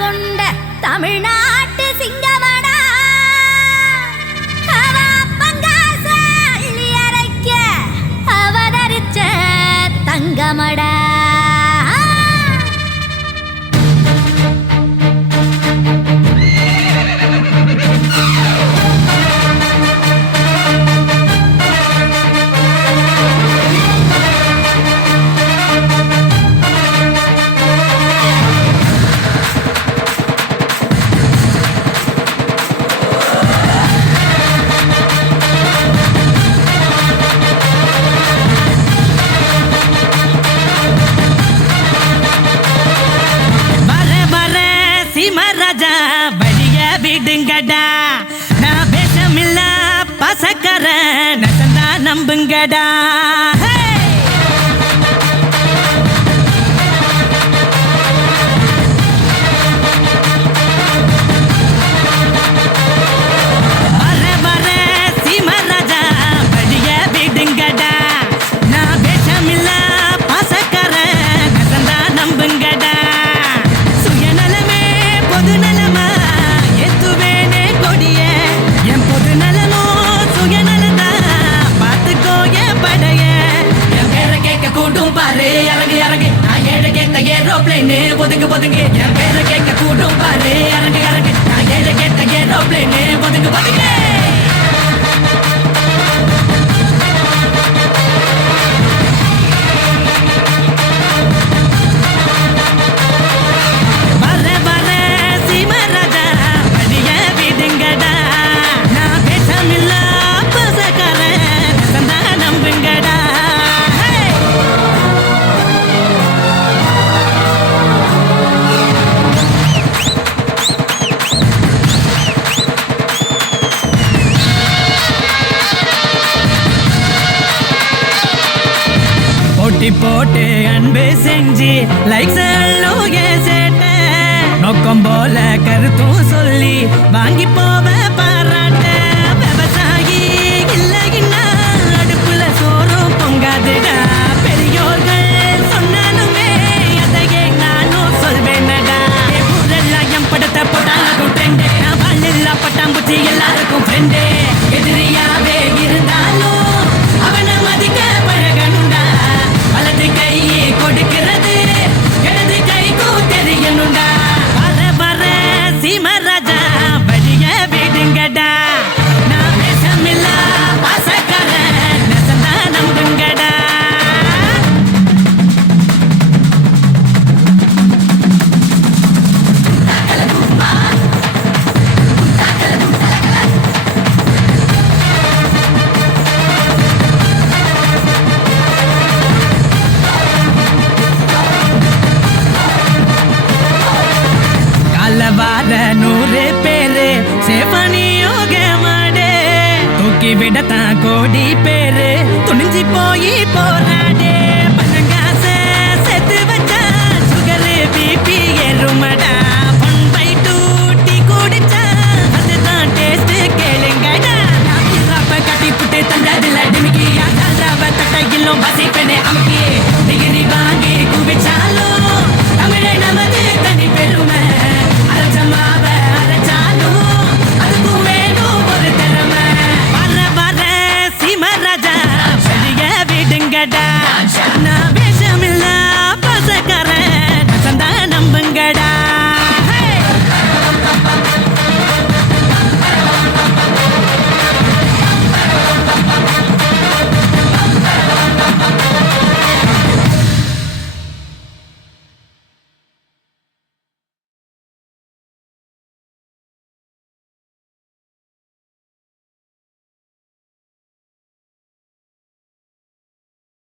கொண்ட தமிழ்நாட்டு சிங்கமடா. அவ பங்காச அள்ளி அரைக்க அவதரிச்ச தங்கமடா. விடுங்கடா நான் பேசமில்ல பசக்கர நசந்தா நம்புங்கடா. வர வர சீமராஜா வழிய விடுங்கடா நான் பேசமில்ல பசக்கர நசந்தா நம்புங்கடா. சுயநலமே பொது நலமா ஒதுங்கு ஒதுங்கு என் பேரை கேட்க கூடும் பாரு. இறங்கு இறங்கு நான் ஏழை கேட்ட ஏரோப்ளேனு ஒதுங்கு ஒதுங்கு. வர வர சீமராஜா வழிய விடுங்கடா நான் பேசமில்ல பசக்கார நசந்தா நம்புங்கடா. போட்டி போட்டு அன்பு செஞ்சு லைக்ஸ் சேட்ட நோக்கம் போல கருத்தும் சொல்லி வாங்கி போவ பாராட்ட. விவசாயி இல்லைன்னா அடுப்புல சோறும் பொங்காதுடா. பெரியோர்கள் சொன்னாலுமே அதையே நானும் சொல்வேனடா. ஊரெல்லாம் என் படத்தை போட்டாலும் ட்ரெண்டு நான் வாழ்நில்லா பட்டாம்பூச்சி எல்லாருக்கும் ஃப்ரெண்டு. எதிரியாவே இருந்தாலும் அவனை மதிக்க பழகணுண்டா. வலது கையை கொடுக்கிறது இடது கைக்கும் தெரியணுண்டா. வர வர சீமராஜா வழிய விடுங்கடா நான் பேசமில்ல பாசக்கார நசந்தா நம்புங்கடா. வார 100 பேரு சேவனியோக மாடே தூக்கி விடத்தான் கோடி பேரு துணிஞ்சி போய் போராடே. பணங்காச செத்து வச்சா சுகரு பிபி ஏறுமடா. 1/2 டீ குடிச்சா அதுதான் டேஸ்ட் கேளுங்கடா. நாப்பிராப்ப கட்டி புட்டு தந்ததில்ல டிமிக்கியா தல்றாவ தட்டையிலும் பசிப்பனே அமுக்கி டிகிரி வாங்கி குவிச்சாலும் தமிழை நமது தனி பெருமை. விடுங்கடா